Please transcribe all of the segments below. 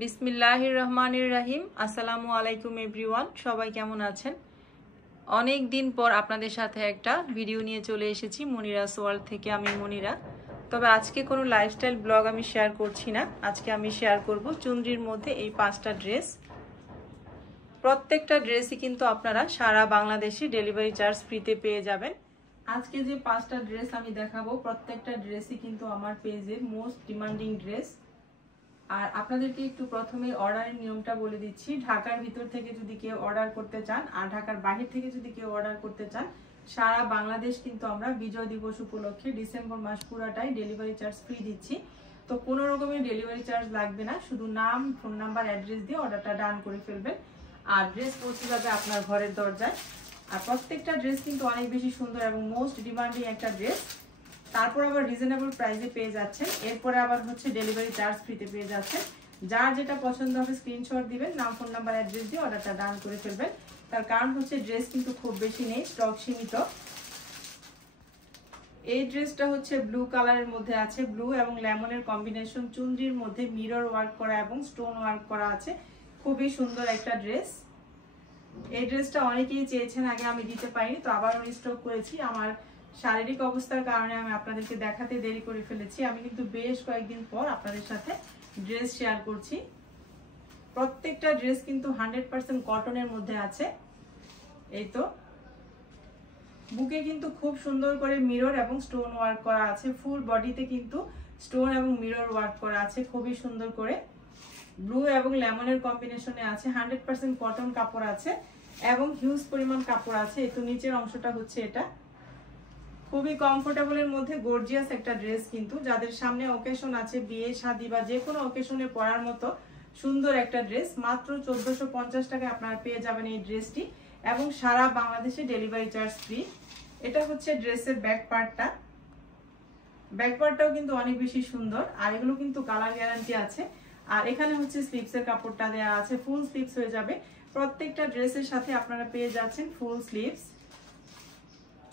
বিসমিল্লাহির রহমানির রহিম। আসসালামু আলাইকুম এভরিওয়ান, সবাই কেমন আছেন? অনেক দিন পর আপনাদের সাথে একটা ভিডিও নিয়ে চলে এসেছি মনিরাস ওয়ার্ল্ড থেকে। আমি মনিরা। তবে আজকে কোনো লাইফস্টাইল ব্লগ আমি শেয়ার করছি না। আজকে আমি শেয়ার করব চুনরির মধ্যে এই 5টা ড্রেস। প্রত্যেকটা ড্রেসই কিন্তু আপনারা সারা বাংলাদেশে ডেলিভারি চার্জ ফ্রিতে পেয়ে যাবেন। আজকে যে 5টা ড্রেস আমি দেখাবো, প্রত্যেকটা ড্রেসই কিন্তু আমার পেজের মোস্ট ডিমান্ডিং ড্রেস। আর আপনাদেরকে একটু প্রথমে অর্ডারের নিয়মটা বলে দিচ্ছি। ঢাকার ভিতর থেকে যদি কেউ অর্ডার করতে চান আর ঢাকার বাহির থেকে যদি কেউ অর্ডার করতে চান, সারা বাংলাদেশ কিন্তু আমরা বিজয় দিবস উপলক্ষে ডিসেম্বর মাস পুরাটাই ডেলিভারি চার্জ ফ্রি দিচ্ছি। তো কোনো রকমের ডেলিভারি চার্জ লাগবে না, শুধু নাম, ফোন নাম্বার, অ্যাড্রেস দিয়ে অর্ডারটা ডান করে ফেলবেন আর ড্রেস পৌঁছে যাবে আপনার ঘরের দরজায়। আর প্রত্যেকটা ড্রেস কিন্তু অনেক বেশি সুন্দর এবং মোস্ট ডিমান্ডিং একটা ড্রেস। তারপর আবার রিজনেবল প্রাইসে পেয়ে যাচ্ছেন। এরপরে আবার হচ্ছে ডেলিভারি চার্জ ফ্রিতে পেয়ে যাচ্ছেন। যার যেটা পছন্দ হবে স্ক্রিনশট দিবেন, নাম, ফোন নাম্বার, অ্যাড্রেস দিয়ে অর্ডারটা ডান করে ফেলবেন। তার কারণ হচ্ছে ড্রেস কিন্তু খুব বেশি নেই, স্টক সীমিত। এই ড্রেসটা হচ্ছে ব্লু কালারের মধ্যে আছে, ব্লু এবং লেমনের কম্বিনেশন, চুনরির মধ্যে মিরর ওয়ার্ক করা এবং স্টোন ওয়ার্ক করা আছে। খুবই সুন্দর একটা ড্রেস। এই ড্রেসটা অনেকেই চেয়েছেন, আগে আমি দিতে পারিনি, তো আবার রিস্টক করেছি। আমার শারীরিক অবস্থার কারণে আমি আপনাদেরকে দেখাতে দেরি করে ফেলেছি। আমি কিন্তু বেশ কয়েকদিন পর আপনাদের সাথে ড্রেস শেয়ার করছি। প্রত্যেকটা ড্রেস কিন্তু 100% কটনের মধ্যে আছে। এই তো বুকে কিন্তু খুব সুন্দর করে মিরর এবং স্টোন ওয়ার্ক করা আছে। ফুল বডিতে কিন্তু স্টোন এবং মিরর ওয়ার্ক করা আছে খুবই সুন্দর করে। ব্লু এবং লেমনের কম্বিনেশনে আছে। 100% কটন কাপড় আছে এবং হিউজ পরিমাণ কাপড় আছে। এই তো নিচের অংশটা হচ্ছে এটা। খুবই কমফোর্টেবলের মধ্যে গর্জিয়াস একটা ড্রেস, কিন্তু যাদের সামনে অকেশন আছে, বিয়ে শাদী বা যে কোনো অকেশনে পরার মতো সুন্দর একটা ড্রেস। মাত্র 1450 টাকায় আপনারা পেয়ে যাবেন এই ড্রেসটি এবং সারা বাংলাদেশে ডেলিভারি চার্জ ফ্রি। এটা হচ্ছে ড্রেসের ব্যাক পার্টটা। ব্যাক পার্টটাও কিন্তু অনেক বেশি সুন্দর আর এগুলো কিন্তু কালার গ্যারান্টি আছে। আর এখানে হচ্ছে স্লিভসের কাপড়টা দেওয়া আছে, ফুল স্লিভস হয়ে যাবে। প্রত্যেকটা ড্রেসের সাথে আপনারা পেয়ে যাচ্ছেন ফুল স্লিভস।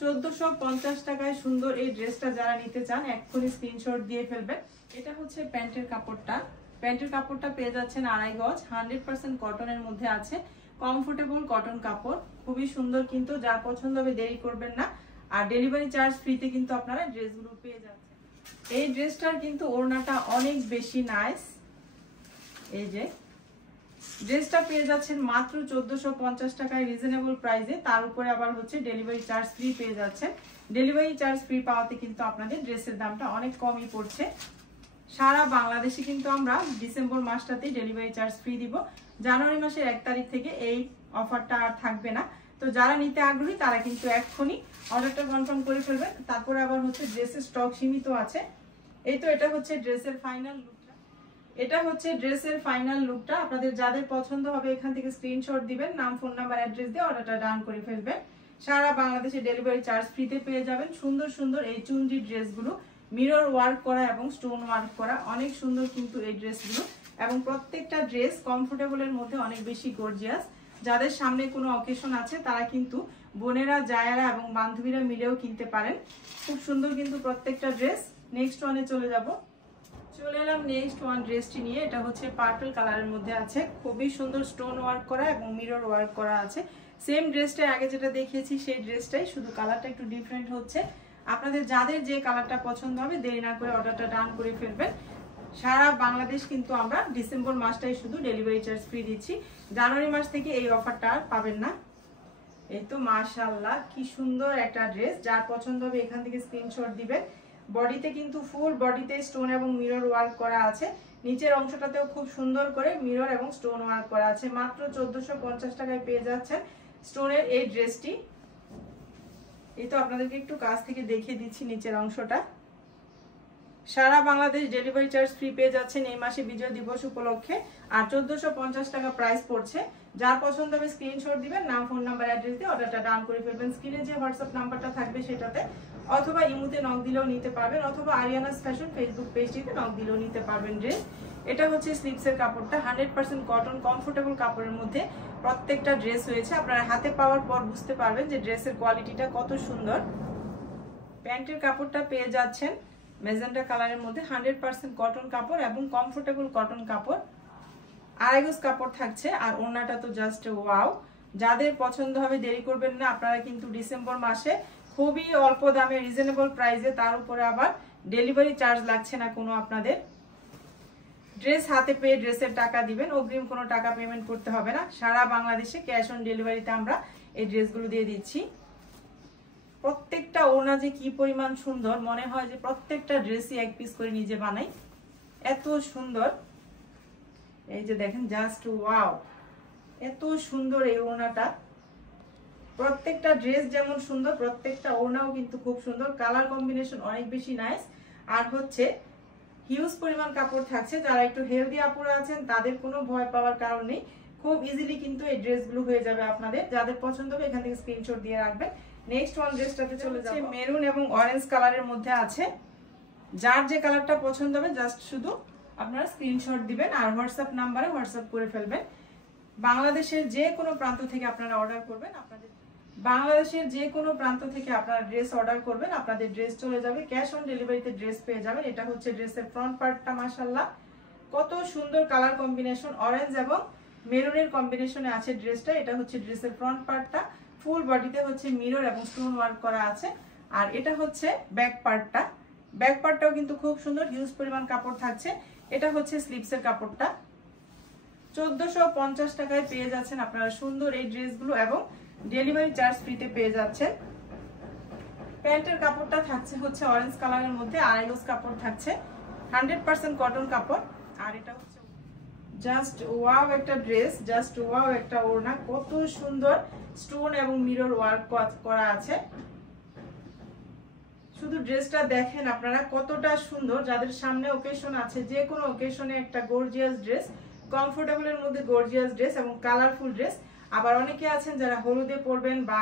1450 টাকায় সুন্দর এই ড্রেসটা যারা নিতে চান এক্ষুনি স্ক্রিনশট দিয়ে ফেলবেন। এটা হচ্ছে প্যান্টের কাপড়টা। প্যান্টের কাপড়টা পেয়ে যাচ্ছেন 2.5 গজ, 100% কটনের মধ্যে আছে। কমফোর্টেবল কটন কাপড়, খুবই সুন্দর। কিন্তু যার পছন্দ হবে দেরি করবেন না। আর ডেলিভারি চার্জ ফ্রিতে কিন্তু আপনারা ড্রেসগুলো পেয়ে যাচ্ছেন। এই ড্রেসটার কিন্তু ওড়নাটা অনেক বেশি নাইস। এই যে ড্রেসটা পেয়ে যাচ্ছেন মাত্র 1450 টাকায় রিজনেবল প্রাইসে। তার উপরে আবার হচ্ছে ডেলিভারি চার্জ ফ্রি পেয়ে যাচ্ছেন। ডেলিভারি চার্জ ফ্রি পাওয়াতে কিন্তু আপনাদের ড্রেসের দামটা অনেক কমই পড়ছে। সারা বাংলাদেশে কিন্তু আমরা ডিসেম্বর মাসটাতেই ডেলিভারি চার্জ ফ্রি দিব। জানুয়ারি মাসের 1 তারিখ থেকে এই অফারটা আর থাকবে না। তো যারা নিতে আগ্রহী তারা কিন্তু এক্ষুনি অর্ডারটা কনফার্ম করে ফেলবেন। তারপরে আবার হচ্ছে ড্রেসের স্টক সীমিত আছে। এই তো এটা হচ্ছে ড্রেসের ফাইনাল লুক। এটা হচ্ছে ড্রেসের ফাইনাল লুকটা। আপনাদের যাদের পছন্দ হবে এখান থেকে স্ক্রিনশট দিবেন, নাম, ফোন নাম্বার, অ্যাড্রেস দিয়ে অর্ডারটা ডান করে ফেলবেন। সারা বাংলাদেশে ডেলিভারি চার্জ ফ্রিতে পেয়ে যাবেন। সুন্দর সুন্দর এই চুনরি ড্রেসগুলো, মিরর ওয়ার্ক করা এবং স্টোন ওয়ার্ক করা, অনেক সুন্দর কিন্তু এই ড্রেসগুলো। এবং প্রত্যেকটা ড্রেস কমফোর্টেবলের মধ্যে অনেক বেশি গর্জিয়াস। যাদের সামনে কোনো অকেশন আছে তারা কিন্তু বোনেরা, জায়েরা এবং বান্ধবীরা মিলেও কিনতে পারেন। খুব সুন্দর কিন্তু প্রত্যেকটা ড্রেস। নেক্সট ওয়ানে চলে যাব। চলে এলাম নেক্সট ওয়ান ড্রেসটি নিয়ে। এটা হচ্ছে পার্পল কালারের মধ্যে আছে, খুবই সুন্দর স্টোন ওয়ার্ক করা এবং মিরর ওয়ার্ক করা আছে। সেম ড্রেসটাই আগে যেটা দেখিয়েছি সেই ড্রেসটাই, শুধু কালারটা একটু ডিফারেন্ট হচ্ছে। আপনাদের যাদের যে কালারটা পছন্দ হবে দেরি না করে অর্ডারটা ডান করে ফেলবেন। সারা বাংলাদেশ কিন্তু আমরা ডিসেম্বর মাসটাই শুধু ডেলিভারি চার্জ ফ্রি দিচ্ছি। জানুয়ারি মাস থেকে এই অফারটা আর পাবেন না। এই তো মাশাআল্লাহ কি সুন্দর একটা ড্রেস। যার পছন্দ হবে এখান থেকে স্ক্রিনশট দিবেন। বডিতে কিন্তু ফুল বডিতে স্টোন এবং মিরর ওয়ার্ক করা আছে। নিচের অংশটাতেও খুব সুন্দর করে মিরর এবং স্টোন ওয়ার্ক করা আছে। মাত্র 1450 টাকায় পেয়ে যাচ্ছেন স্টোনের এই ড্রেসটি। এই তো আপনাদেরকে একটু কাছ থেকে দেখিয়ে দিচ্ছি নিচের অংশটা। সারা বাংলাদেশ ডেলিভারি চার্জ ফ্রি পেয়ে যাচ্ছেন এই মাসে বিজয় দিবস উপলক্ষে। আর 1450 টাকা প্রাইস পড়ছে। যার পছন্দ হবে স্ক্রিনশট দিবেন, নাম, ফোন নাম্বার, অ্যাড্রেস দিয়ে অর্ডারটা ডান করে ফেলবেন। স্ক্রিনে যে হোয়াটসঅ্যাপ নাম্বারটা থাকবে সেটাতে, অথবা ইমুতে নক দিলেও নিতে পারবেন, অথবা আরিয়ানাস ফ্যাশন ফেসবুক পেজটিতে নক দিলেও নিতে পারবেন ড্রেস। এটা হচ্ছে স্লিভসের কাপড়টা। 100% কটন কমফোর্টেবল কাপড়ের মধ্যে প্রত্যেকটা ড্রেস হয়েছে। আপনারা হাতে পাওয়ার পর বুঝতে পারবেন যে ড্রেসের কোয়ালিটিটা কত সুন্দর। প্যান্টের কাপড়টা পেয়ে যাচ্ছেন মেজেন্টা কালারের মধ্যে। 100% কটন কাপড় এবং কমফোর্টেবল কটন কাপড়। আড়াই গজ কাপড় থাকছে আর ওড়নাটা তো জাস্ট ওয়াও। যাদের পছন্দ হবে দেরি করবেন না, আপনারা কিন্তু ডিসেম্বর মাসে খুবই অল্প দামে রিজনেবল প্রাইসে, তার উপরে আবার ডেলিভারি চার্জ লাগছে না কোনো আপনাদের। ড্রেস হাতে পেয়ে ড্রেসের টাকা দিবেন, অগ্রিম কোনো টাকা পেমেন্ট করতে হবে না। সারা বাংলাদেশে ক্যাশ অন ডেলিভারিতে আমরা এই ড্রেসগুলো দিয়ে দিচ্ছি। প্রত্যেকটা ওড়না যে কি পরিমাণ সুন্দর, মনে হয় যে প্রত্যেকটা ড্রেসই এক পিস করে নিজে বানাই, এত সুন্দর। এই যে দেখেন জাস্ট ওয়াও, এত সুন্দর এই ওড়নাটা। প্রত্যেকটা ড্রেস যেমন সুন্দর, প্রত্যেকটা ওড়নাও কিন্তু খুব সুন্দর, কালার কম্বিনেশন অনেক বেশি নাইস। আর হচ্ছে হিউজ পরিমাণ কাপড় থাকছে। যারা একটু হেলদি আপুরা আছেন তাদের কোনো ভয় পাওয়ার কারণ নেই, খুব ইজিলি কিন্তু এই ড্রেসগুলো হয়ে যাবে আপনাদের। যাদের পছন্দ হবে এখান থেকে স্ক্রিনশট দিয়ে রাখবেন। নেক্সট ওয়ান ড্রেসটাতে চলে যাচ্ছে, মেরুন এবং অরেঞ্জ কালারের মধ্যে আছে। যার যে কালারটা পছন্দ হবে জাস্ট শুধু আপনারা স্ক্রিনশট দিবেন আর হোয়াটসঅ্যাপ নাম্বারে হোয়াটসঅ্যাপ করে ফেলবেন। বাংলাদেশের যে কোনো প্রান্ত থেকে আপনারা অর্ডার করবেন, বাংলাদেশের যে কোনো প্রান্ত থেকে আপনারা ড্রেস অর্ডার করবেন, আপনাদের ড্রেস চলে যাবে, ক্যাশ অন ডেলিভারিতে ড্রেস পেয়ে যাবেন। এটা হচ্ছে ড্রেসের ফ্রন্ট পার্টটা, মাশাআল্লাহ কত সুন্দর কালার কম্বিনেশন, অরেঞ্জ এবং মেরুনের কম্বিনেশনে আছে ড্রেসটা। এটা হচ্ছে ড্রেসের ফ্রন্ট পার্টটা, ফুল বডিতে হচ্ছে মিরর এবং স্টোন ওয়ার্ক করা আছে। আর এটা হচ্ছে ব্যাক পার্টটা, ব্যাক পার্টটাও কিন্তু খুব সুন্দর, হিউজ পরিমাণ কাপড় থাকছে। এটা হচ্ছে স্লিভসের কাপড়টা। 1450 টাকায় পেয়ে যাচ্ছেন আপনারা সুন্দর এই ড্রেসগুলো এবং ডেলিভারি চার্জ ফ্রিতে পেয়ে যাচ্ছেন। প্যান্টের কাপড়টা থাকছে হচ্ছে অরেঞ্জ কালারের মধ্যে, আড়াই গজ কাপড় থাকছে, 100% কটন কাপড়। আর এটা হচ্ছে জাস্ট ওয়াও একটা ড্রেস, জাস্ট ওয়াও একটা ওড়না, কত সুন্দর স্টোন এবং মিরর ওয়ার্ক করা আছে। শুধু ড্রেসটা দেখেন আপনারা কতটা সুন্দর। যাদের সামনে ওকেশন আছে, যে কোনো ওকেশনে একটা গর্জিয়াস ড্রেস, কমফোর্টেবলের মধ্যে গর্জিয়াস ড্রেস এবং কালারফুল ড্রেস। আবার অনেকে আছেন যারা হলুদে পরবেন বা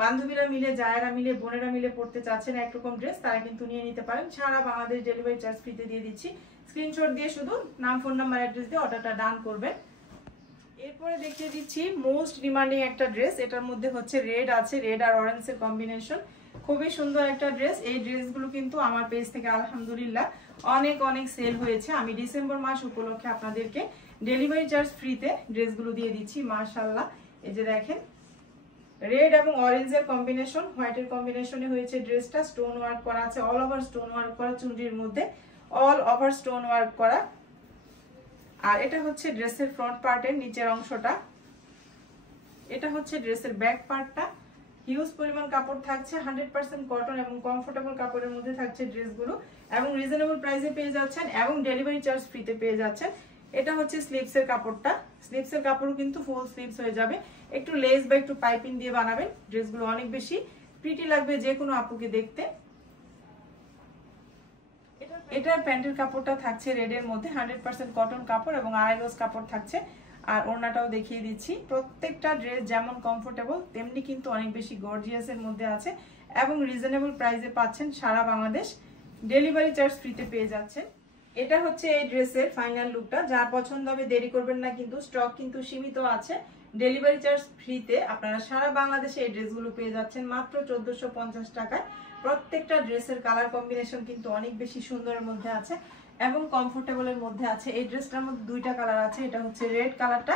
বান্ধবীরা মিলে, জায়েরা মিলে, বোনেরা মিলে পড়তে চাচ্ছেন একরকম ড্রেস, তারা কিন্তু নিয়ে নিতে পারেন। সারা বাংলাদেশ ডেলিভারি চার্জ ফ্রিতে দিয়ে দিচ্ছি। স্ক্রিনশট দিয়ে শুধু নাম, ফোন নাম্বার, অ্যাড্রেস দিয়ে অর্ডারটা ডান করবেন। এরপরে দেখিয়ে দিচ্ছি মোস্ট ডিমান্ডিং একটা ড্রেস। এটার মধ্যে হচ্ছে রেড আছে, রেড আর অরেঞ্জের কম্বিনেশন, খুবই সুন্দর একটা ড্রেস। এই ড্রেসগুলো কিন্তু আমার পেজ থেকে আলহামদুলিল্লাহ অনেক অনেক সেল হয়েছে। আমি ডিসেম্বর মাস উপলক্ষে আপনাদেরকে ডেলিভারি চার্জ ফ্রিতে ড্রেসগুলো দিয়ে দিচ্ছি। মাশাআল্লাহ, এই যে দেখেন রেড এবং অরেঞ্জের কম্বিনেশন, হোয়াইটের কম্বিনেশনে হয়েছে ড্রেসটা। স্টোন ওয়ার্ক করা আছে, অল ওভার স্টোন ওয়ার্ক করা, চুনরির মধ্যে অল ওভার স্টোন ওয়ার্ক করা। আর এটা হচ্ছে ড্রেসের ফ্রন্ট পার্টের নিচের অংশটা। এটা হচ্ছে ড্রেসের ব্যাক পার্টটা। হিউজ পরিমাণ কাপড় থাকছে, 100% কটন এবং কমফোর্টেবল কাপড়ের মধ্যে থাকছে ড্রেসগুলো এবং রিজনেবল প্রাইসে পেয়ে যাচ্ছেন এবং ডেলিভারি চার্জ ফ্রিতে পেয়ে যাচ্ছেন। এটা হচ্ছে স্লিভসের কাপড়টা। স্লিভসের কাপড়ও কিন্তু ফুল স্লিভস হয়ে যাবে, একটু লেস বা একটু পাইপিং দিয়ে বানাবেন। ড্রেসগুলো অনেক বেশি প্রিটি লাগবে যে কোনো আপুকে দেখতে। এটার প্যান্টের কাপড়টা থাকছে রেডের মধ্যে, 100% কটন কাপড় এবং আড়াই গজ কাপড় থাকছে। আর ওড়নাটাও দেখিয়ে দিচ্ছি। প্রত্যেকটা ড্রেস যেমন কমফোর্টেবল তেমনি কিন্তু অনেক বেশি গর্জিয়াসের মধ্যে আছে এবং রিজনেবল প্রাইসে পাচ্ছেন। সারা বাংলাদেশ ডেলিভারি চার্জ ফ্রিতে পেয়ে যাচ্ছেন। এটা হচ্ছে এই ড্রেসের ফাইনাল লুকটা। যার পছন্দ হবে দেরি করবেন না, কিন্তু স্টক কিন্তু সীমিত আছে। ডেলিভারি চার্জ ফ্রিতে আপনারা সারা বাংলাদেশে এই ড্রেসগুলো পেয়ে যাচ্ছেন মাত্র 1450 টাকায়। প্রত্যেকটা ড্রেসের কালার কম্বিনেশন কিন্তু অনেক বেশি সুন্দরের মধ্যে আছে এবং কমফোর্টেবলের মধ্যে আছে। এই ড্রেসটার মধ্যে দুইটা কালার আছে, এটা হচ্ছে রেড কালারটা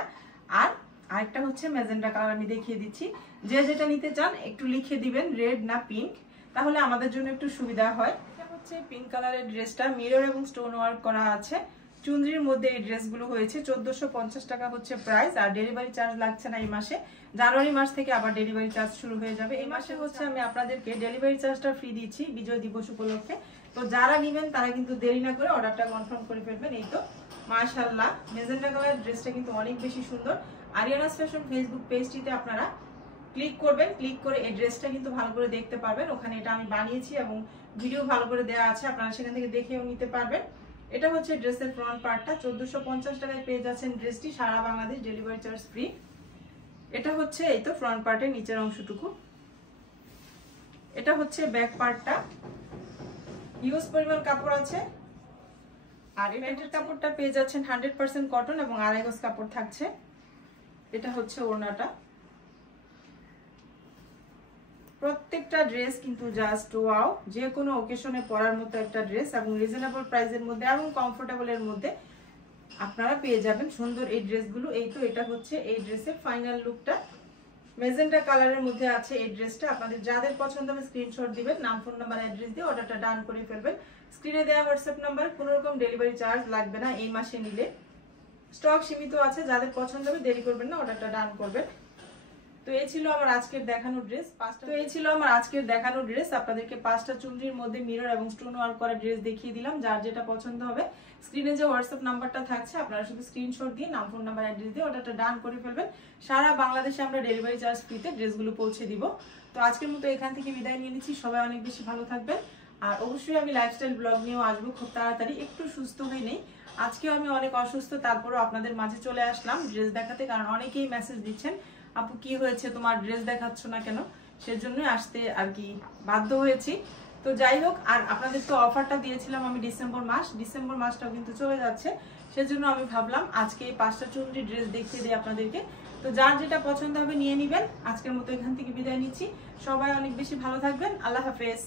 আর আরেকটা হচ্ছে ম্যাজেন্ডা কালার। আমি দেখিয়ে দিচ্ছি, যে যেটা নিতে চান একটু লিখে দিবেন রেড না পিঙ্ক, তাহলে আমাদের জন্য একটু সুবিধা হয়। এটা হচ্ছে পিঙ্ক কালারের ড্রেসটা, মিরর এবং স্টোন ওয়ার্ক করা আছে। চুনরির মধ্যে এই ড্রেসগুলো হয়েছে, 1450 টাকা হচ্ছে প্রাইস। আর ডেলিভারি চার্জ লাগছে না এই মাসে, জানুয়ারি মাস থেকে আবার ডেলিভারি চার্জ শুরু হয়ে যাবে। এই মাসে হচ্ছে আমি আপনাদেরকে ডেলিভারি চার্জটা ফ্রি দিচ্ছি বিজয় দিবস উপলক্ষে। তো যারা নেবেন তারা কিন্তু দেরি না করে অর্ডারটা কনফার্ম করে ফেলবেন। এই তো মাশাআল্লাহ, মেজেন্টা কালার ড্রেসটা কিন্তু অনেক বেশি সুন্দর। আরিয়ানাস ফ্যাশন ফেসবুক পেজটিতে আপনারা ক্লিক করবেন, ক্লিক করে এই ড্রেসটা কিন্তু ভালো করে দেখতে পারবেন। ওখানে এটা আমি বানিয়েছি এবং ভিডিও ভালো করে দেওয়া আছে, আপনারা সেখান থেকে দেখেও নিতে পারবেন। এটা হচ্ছে ড্রেসের ফ্রন্ট পার্টটা, 1450 টাকায় পেয়ে যাচ্ছেন ড্রেসটি, সারা বাংলাদেশ ডেলিভারি চার্জ ফ্রি। এটা হচ্ছে এই তো ফ্রন্ট পার্টের নিচের অংশটুকু। এটা হচ্ছে ব্যাক পার্টটা, হিউজ পরিমাণ কাপড় আছে। আর এই প্যান্টের কাপড়টা পেয়ে যাচ্ছেন 100% কটন এবং আড়াই গজ কাপড় থাকছে। এটা হচ্ছে ওড়নাটা। প্রত্যেকটা ড্রেস কিন্তু জাস্ট ওয়াও, যে কোনো ওকেশনে পরার মতো একটা ড্রেস এবং রিজনেবল প্রাইসের মধ্যে এবং কমফোর্টেবলের মধ্যে। আপনারা পেয়ে যাবেন সুন্দর এই ড্রেসগুলো। এই তো এটা হচ্ছে এই ড্রেসের ফাইনাল লুকটা, মেজেন্টা কালারের মধ্যে আছে এই ড্রেসটা। আপনাদের যাদের পছন্দ হবে স্ক্রিনশট দিবেন, নাম ফোন নাম্বার অ্যাড্রেস দিয়ে অর্ডারটা ডান করে ফেলবেন। স্ক্রিনে দেওয়া হোয়াটসঅ্যাপ নাম্বার, কোনো রকম ডেলিভারি চার্জ লাগবে না এই মাসে নিলে, স্টক সীমিত আছে। যাদের পছন্দ হবে দেরি করবেন না, অর্ডারটা ডান করবেন। তো এই ছিল আমার আজকের দেখানো ড্রেস। আপনাদেরকে 5টা চুনরির মধ্যে মিরর এবং স্টোন ওয়ার্ক করা ড্রেস দেখিয়ে দিলাম। যার যেটা পছন্দ হবে স্ক্রিনে যে হোয়াটসঅ্যাপ নাম্বারটা থাকছে আপনারা শুধু স্ক্রিনশট দিয়ে নাম ফোন নাম্বার অ্যাড্রেস দিয়ে অর্ডারটা ডান করে ফেলবেন। সারা বাংলাদেশে আমরা ডেলিভারি চার্জ ফ্রিতে ড্রেসগুলো পৌঁছে দিব। তো আজকের মতো এখান থেকে বিদায় নিয়ে নিচ্ছি। সবাই অনেক বেশি ভালো থাকবেন। আর অবশ্যই আমি লাইফস্টাইল ব্লগ নিয়েও আসবো খুব তাড়াতাড়ি। একটু সুস্থ হয়ে নেই, আজকেও আমি অনেক অসুস্থ, তারপরেও আপনাদের মাঝে চলে আসলাম ড্রেস দেখাতে, কারণ অনেকেই মেসেজ দিচ্ছেন আপু কি হয়েছে তোমার ড্রেস দেখাচ্ছ না কেন, সেজন্যই আসতে আর কি বাধ্য হয়েছি। তো যাই হোক, আর আপনাদের তো অফারটা দিয়েছিলাম আমি ডিসেম্বর মাসটাও কিন্তু চলে যাচ্ছে, সেজন্য আমি ভাবলাম আজকে এই 5টা চুনরি ড্রেস দেখিয়ে দিই আপনাদেরকে। তো যার যেটা পছন্দ হবে নিয়ে নিবেন। আজকের মতো এখান থেকে বিদায় নিচ্ছি। সবাই অনেক বেশি ভালো থাকবেন। আল্লাহ হাফেজ।